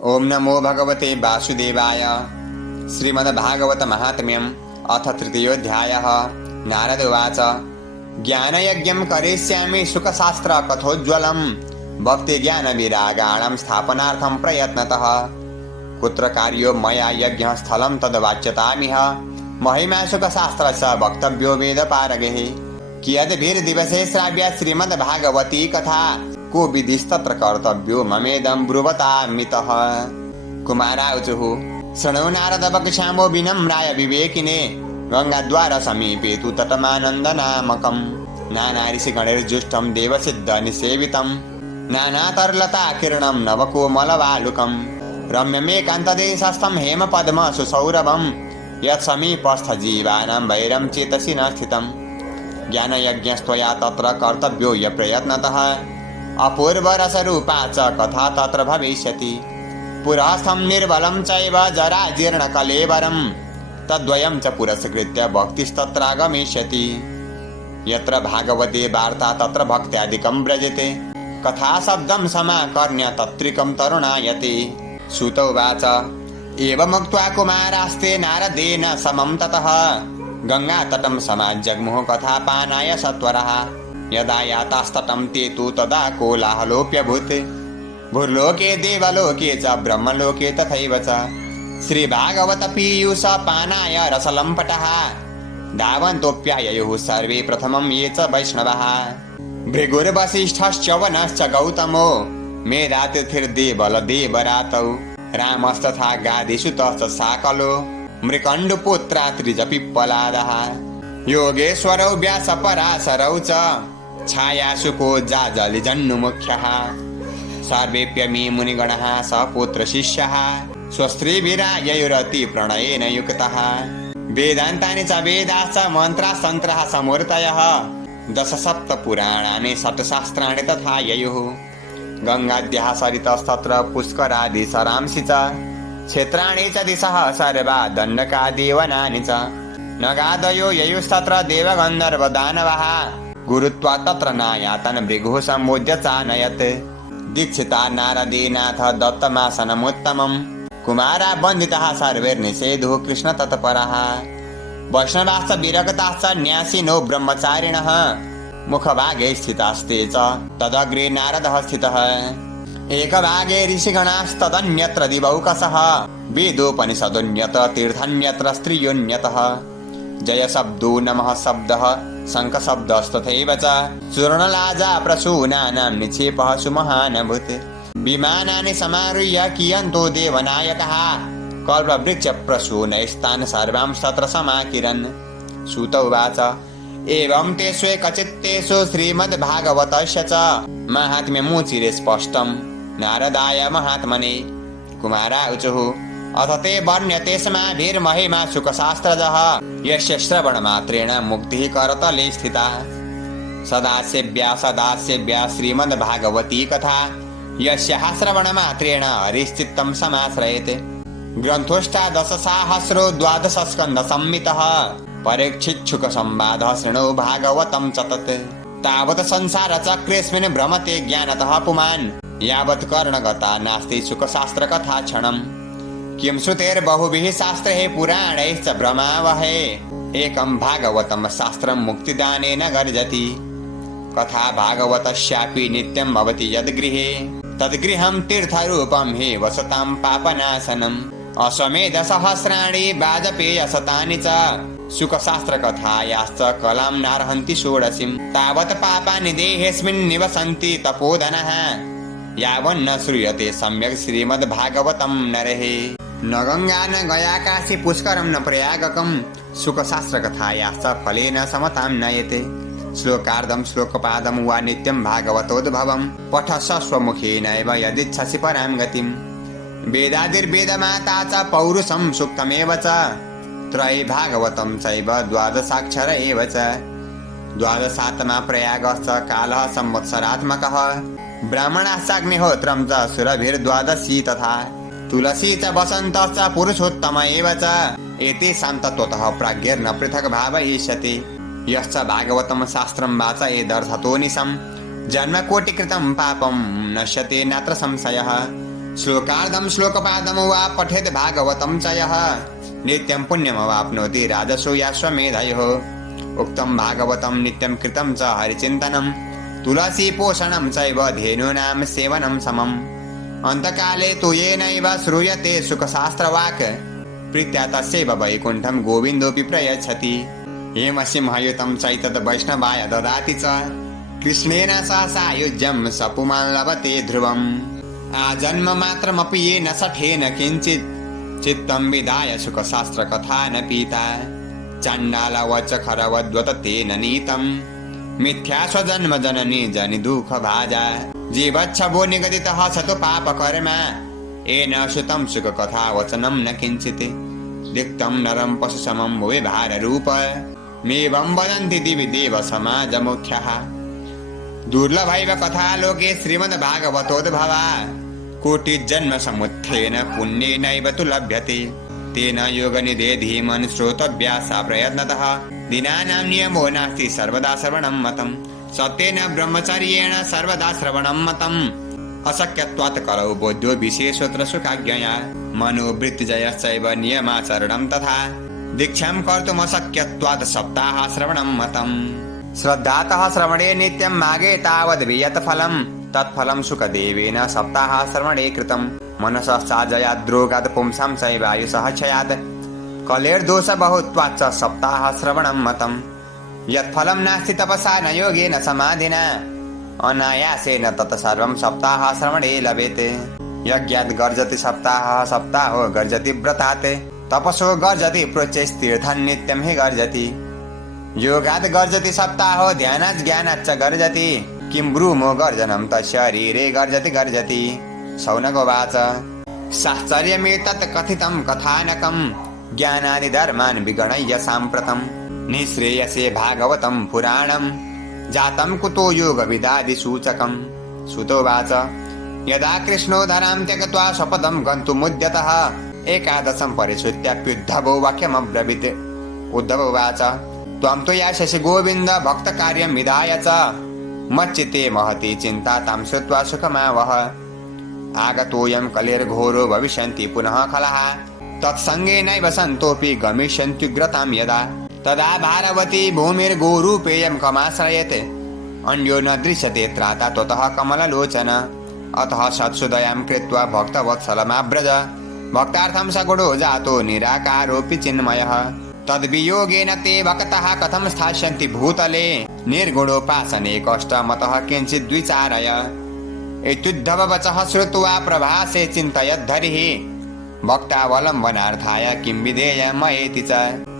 ओम नमो भगवते वासुदेवाय। श्रीमद्भागवत महात्म्यम् अथ तृतीयोऽध्यायः। नारद उवाच ज्ञानयज्ञं करिष्यामि सुखशास्त्र कथोज्ज्वलम् भक्ति ज्ञान विरागाणां स्थापनार्थं प्रयत्नतः। कुत्र कार्यो मया यज्ञः स्थलं तद्वाच्यतामिह महिमा सुखशास्त्रस्य वक्तव्यो वेदपारगैः। कियद्भिर्दिवसे श्राव्या श्रीमद्भागवती कथा को विधिस्तत्र कर्तव्यो ममेदं ब्रुवतामितः। कुमारा ऊचुः शृणु नारद वक्ष्यामो विनम्राय विवेकिने गंगाद्वार समीपे तु तटमानन्दनामकम् नाना ऋषिगणैर्जुष्टं देवसिद्धनिसेवितं नानातरलताकिरणं नवकोमलवालुकं रम्यमेकान्तदेशस्थं हेमपद्म सुसौरभं यत्समीपस्थजीवानां वैरं चेतसि न स्थितम्। ज्ञानयज्ञस्त्वया तत्र कर्तव्यो यप्रयत्नतः अपूर्वरसरूपा च कथा तत्र भविष्यति। पुरःस्थं निर्बलं चैव जराजीर्णकलेवरं तद्वयं च पुरस्कृत्य भक्तिस्तत्रागमिष्यति। यत्र भागवते वार्ता तत्र भक्त्यादिकं व्रजते कथाशब्दं समाकर्ण्य तत्त्रिकं तरुणायते। सूत उवाच एवमुक्त्वा कुमारास्ते नारदेन समं ततः गङ्गातटं समाजग्मुः कथापानाय सत्वरः। यदा यातास्तटं ते तु तदा कोलाहलोऽप्यभूत् भूर्लोके देवलोके च ब्रह्मलोके तथैव च। श्रीभागवत पीयूषपानाय रसलम्पटः धावन्तोऽप्याययुः सर्वे प्रथमं ये च वैष्णवः। भृगुर्वसिष्ठश्च वनश्च गौतमो मेधातिथिर्देवलदेवरातौ रामस्तथा गादिसुतश्च साकलो मृकण्डुपुत्रा त्रिजपिप्पलादः। योगेश्वरौ व्यासपराशरौ च छायाशुको जाजलिजन्नुमुख्यः। सर्वेऽप्यमी मुनिगणः सपुत्रशिष्यः स्वस्त्रीभिराययुरति प्रणयेन युक्तः। वेदान्तानि च वेदाश्च मन्त्रास्तन्त्राः समूर्तयः दशसप्तपुराणानि षट्शास्त्राणि तथा ययुः। गङ्गाद्याः सरितस्तत्र पुष्करादि सरांसि च क्षेत्राणि च दिशः सर्वा दण्डकादिवनानि च। नगादयो ययुस्तत्र देवगन्धर्वदानवः गुरुत्वा तत्र नायातन भृगुः सम्बोध्य चानयत्। दीक्षिता नारदेनाथ दत्तमासनमुत्तमं कुमारा वन्दितः सर्वैर्निषेधुः कृष्ण तत्परः। वैष्णवाश्च विरक्ताश्च न्यासिनो ब्रह्मचारिणः मुखभागे स्थितास्ते च तदग्रे नारदः स्थितः। एकभागे ऋषिगणास्तदन्यत्र दिवौकसः वेदोपनिषदोऽन्यत्र तीर्थान्यत्र स्त्रियोऽन्यतः। जय शब्दो नमः शब्दः शङ्खशब्दस्तथैव च चूर्णलाजा प्रसूनानां निक्षेपः सुमहानभूत्। विमानानि समारुह्य कियन्तो देवनायकः कल्पवृक्षप्रसूनैस्तान् सर्वांस्तत्र समाकिरन्। सूत उवाच एवं तेष्वेकचित्तेषु श्रीमद्भागवतस्य च माहात्म्यमुचिरे स्पष्टं नारदाय महात्मने। कुमारा ऊचुः अथ ते वर्ण्यते स्माभिर्महिमा सुखशास्त्रजः यस्य श्रवणमात्रेण मुक्तिः करतले स्थिता। सदास्यव्या श्रीमद्भागवती कथा यस्याः श्रवणमात्रेण हरिश्चित्तं समाश्रयेत्। ग्रन्थोऽष्टादशसाहस्रो द्वादशस्कन्धसंहितः परीक्षिच्छुकसंवादः शृणु भागवतं च तत्। तावत् संसारचक्रेऽस्मिन् भ्रमते ज्ञानतः पुमान् यावत् कर्णगता नास्ति सुखशास्त्रकथा क्षणम्। किं श्रुतेर्बहुभिः शास्त्रैः पुराणैश्च भ्रमावहे एकं भागवतं शास्त्रं मुक्तिदानेन गर्जति। कथा भागवतस्यापि नित्यं भवति यद्गृहे तद्गृहं तीर्थरूपं हि वसतां पापनाशनम्। अश्वमेधसहस्राणि वाजपेयशतानि च सुखशास्त्रकथायाश्च कलां नार्हन्ति षोडशीं। तावत् पापानि देहेऽस्मिन् निवसन्ति तपोधनः यावन्न श्रूयते सम्यक् श्रीमद्भागवतं नरः। न गङ्गा न गया काशी पुष्करं न प्रयागकं सुखशास्त्रकथायाश्च फलेन समतां नयते। श्लोकार्धं श्लोकपादं वा नित्यं भागवतोद्भवं पठस्व स्वमुखेनैव यदिच्छसि परां गतिम्। वेदादिर्वेदमाता च पौरुषं सूक्तमेव च त्रयी भागवतं चैव द्वादशाक्षर एव च। द्वादशात्मा प्रयागश्च कालः संवत्सरात्मकः ब्राह्मणाश्चाग्निहोत्रं च सुरभिर्द्वादशी तथा। तुलसी च वसन्तश्च पुरुषोत्तम एव च एतेषां तत्त्वतः प्राज्ञैर्न पृथक् भावयिष्यति। यश्च भागवतं शास्त्रं वाचयेदर्थतो निशं जन्मकोटिकृतं पापं नश्यते नात्र संशयः। श्लोकार्धं श्लोकपादं वा पठेत् भागवतं च यः नित्यं पुण्यमवाप्नोति राजसो याश्वमेधयोः। उक्तं भागवतं नित्यं कृतं च हरिचिन्तनं तुलसी पोषणं चैव धेनूनां सेवनं समम्। अन्तकाले तु येनैव श्रूयते सुखशास्त्रवाक् प्रीत्या तस्यैव वैकुण्ठं गोविन्दोऽपि प्रयच्छति। हेमसिंहयुतं चैतद् वैष्णवाय ददाति च कृष्णेन सह सायुज्यं स पुमान् लभते ध्रुवम्। आजन्म मात्रमपि येन सठेन किञ्चित् चित्तं विधाय सुखशास्त्रकथा न पीता। चण्डालवच खरवद्वत तेन नीतं मिथ्या स्वजन्म जननी जनि दुःख भाजा। जीवच्छवो निगदितः स तु पापकर्मा येन श्रुतं सुखकथा वचनं न किञ्चित्। रिक्तं नरं पशुसमं भुवि भाररूप मेवं वदन्ति दिवि देव समाजमुख्यः। दुर्लभैव कथा लोके श्रीमद्भागवतोद्भवा कोटिजन्म समुत्थेन पुण्येनैव तु लभ्यते। तेन योगनिधे धीमन् श्रोतव्या सा प्रयत्नतः दिनानां नियमो नास्ति सर्वदा श्रवणं मतम्। सत्येन ब्रह्मचर्येण सर्वदा श्रवणं मतम् अशक्यत्वात् कलौ बोध्यो विशेषोऽत्र सुखाज्ञया। मनोवृत्तिजयश्चैव नियमाचरणं तथा दीक्षां कर्तुमशक्यत्वात् सप्ताह श्रवणं मतम्। श्रद्धातः श्रवणे नित्यं मागे तावद् वियत फलम् तत्फलं सुखदेवेन सप्ताह श्रवणे कृतं। मनसश्चाजयाद्रोगात् पुंसां चैवायुषः क्षयात् कलेर्दोष बहुत्वाच्च सप्ताह श्रवणं मतम्। यत्फलं नास्ति तपसा न योगेन समाधिना अनायासेन तत्सर्वं सप्ताह श्रवणे लभेते। यज्ञात् गर्जति सप्ताहः सप्ताहो गर्जति व्रतात् तपसो गर्जति प्रोच्चैस्तीर्थं नित्यं हि गर्जति। योगात् गर्जति सप्ताहो ध्यानात् ज्ञानाच्च गर्जति किं ब्रूमो गर्जनं तच्छरीरे गर्जति गर्जति। शौनकोवाच शास्त्र्यमेतत् कथितं कथानकं ज्ञानादि धर्मान् विगणय्य साम्प्रतं। निःश्रेयसे भागवतं पुराणं जातं कुतो योगविदादिसूचकं। सुतोवाच यदा कृष्णो धरां त्यक्त्वा स्वपदं गन्तुमुद्यतः एकादशं परिश्रुत्याप्युद्धवो वाक्यमब्रवीत्। उद्धवोवाच त्वं तु यास्यसि गोविन्द भक्तकार्यं विधाय च मच्चित्ते महती चिन्ता तां श्रुत्वा सुखमावह। आगतोऽयं कलेर्घोरो भविष्यन्ति पुनः खलः तत्सङ्गेनैव सन्तोऽपि गमिष्यन्त्युग्रतां यदा। तदा भारवती भूमिर्गोरूपेयं कमाश्रयेत् अन्यो न दृश्यते त्राता त्वतः कमललोचन। अतः सत्सुदयां कृत्वा भक्तवत्सलमाव्रज भक्तार्थं स गुणो जातो निराकारोऽपि चिन्मयः। तद्वियोगेन ते भक्ताः कथं स्थास्यन्ति भूतले निर्गुणोपासने कष्टमतः किञ्चित् विचारय। इत्युद्धव वचः श्रुत्वा प्रभासे चिन्तयद्धरिः भक्तावलम्बनार्थाय किं विधेयमयेति च।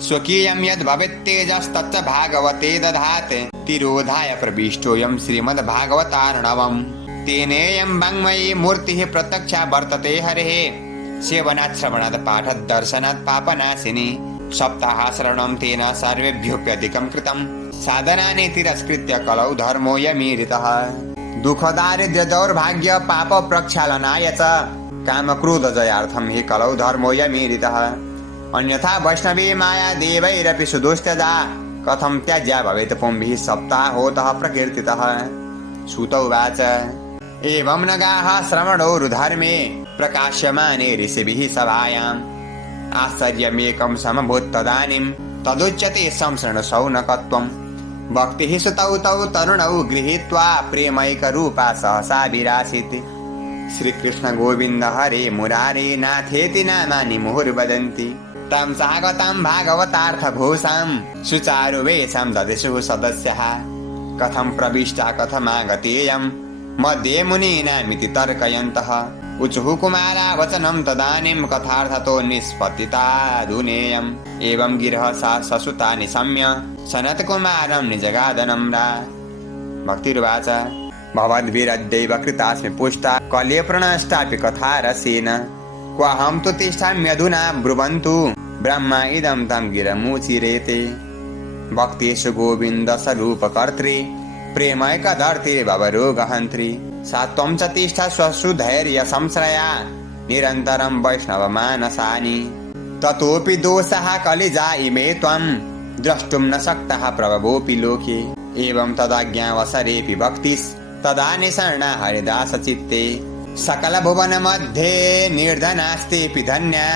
स्वकीयं यद्भवेत्तेजस्तच्च भागवते दधात् तिरोधाय प्रविष्टोऽयं श्रीमद्भागवतार्णवम्। तेनेयं वाङ्मयी मूर्तिः प्रत्यक्षा वर्तते हरेः सेवनात् श्रवणात् पाठात् दर्शनात् पापनाशिनी। सप्ताह श्रवणं तेन सर्वेभ्योऽप्यधिकं कृतं साधनानि तिरस्कृत्य कलौ धर्मोऽयमीरितः। दुःखदारिद्र्य दौर्भाग्य पाप प्रक्षालनाय च कामक्रोधजयार्थं हि कलौ धर्मोऽयमीरितः। अन्यथा वैष्णवी माया देवैरपि सुदुस्त्यजा कथं त्याज्या भवेत् पुंभिः सप्ताहोतः प्रकीर्तितः। सूत उवाच एवं नगाः श्रवणोरुधर्मे प्रकाश्यमाने ऋषिभिः सभायाम् आश्चर्यमेकं समभूत् तदानीं तदुच्यते संसृण शौनकत्वम्। भक्तिः सुतौ तौ तरुणौ गृहीत्वा प्रेमैकरूपा सहसा विरासीत्। श्रीकृष्ण गोविन्द हरे मुरारे नाथेति नामानि मुहुर्वदन्ति तं स्वागतां भागवतार्थघोषां सुचारुवेषां ददृशुः सदस्यः। कथं प्रविष्टा कथमागतेयं मध्ये मुनीनामिति तर्कयन्तः उचुः कुमारा वचनं तदानीं कथार्थतो निष्पत्तिताधुनेयम्। एवं गिरः सा ससुता निशम्य सनत्कुमारं निजगादनम्रा। भक्तिर्वाच भवद्भिरद्यैव कृतास्मि पुष्टा कले प्रणष्टापि कथा रसेन क्वाहं तु तिष्ठाम्यधुना ब्रुवन्तु ब्रह्मा इदं तं गिरमुचिरेते। भक्तेषु गोविन्द स्वरूपकर्त्री प्रेमैकदर्त्री भवरोगहन्त्री सा त्वं च तिष्ठ स्वसु धैर्य संश्रया निरन्तरं वैष्णवमानसानि। ततोऽपि दोषः कलिजा इमे त्वं द्रष्टुं न शक्तः प्रभवोऽपि लोके। एवं तदाज्ञावसरेऽपि भक्तिस्तदा निशरणा हरिदास चित्ते सकल भुवन मध्ये निर्धनास्तेऽपि धन्या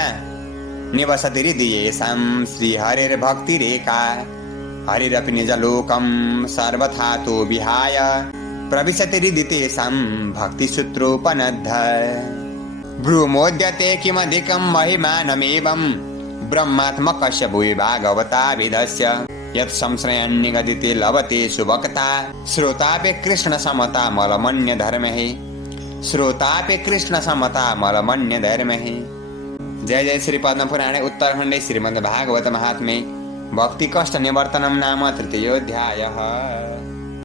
निवसति हृदि येषां श्रीहरिर्भक्तिरेका हरिरपि निजलोकं सर्वथा तो विहाय प्रविशति हृदि तेषां भक्तिसूत्रोपनद्ध ब्रूमोद्यते किमधिकं महिमानमेवं ब्रह्मात्मकस्य भुवि भागवता वेदस्य यत् संश्रयान्निगदिते लभते सुभक्ता श्रोतापि कृष्ण समता मलमन्य धर्महि श्रोतापि कृष्ण समता मलमन्य धर्महि। जय जय श्री पद्म पुराणे उत्तरखण्डे श्रीमद् भागवत महात्म्ये भक्ति कष्ट निवर्तनम नाम तृतीयोऽध्यायः।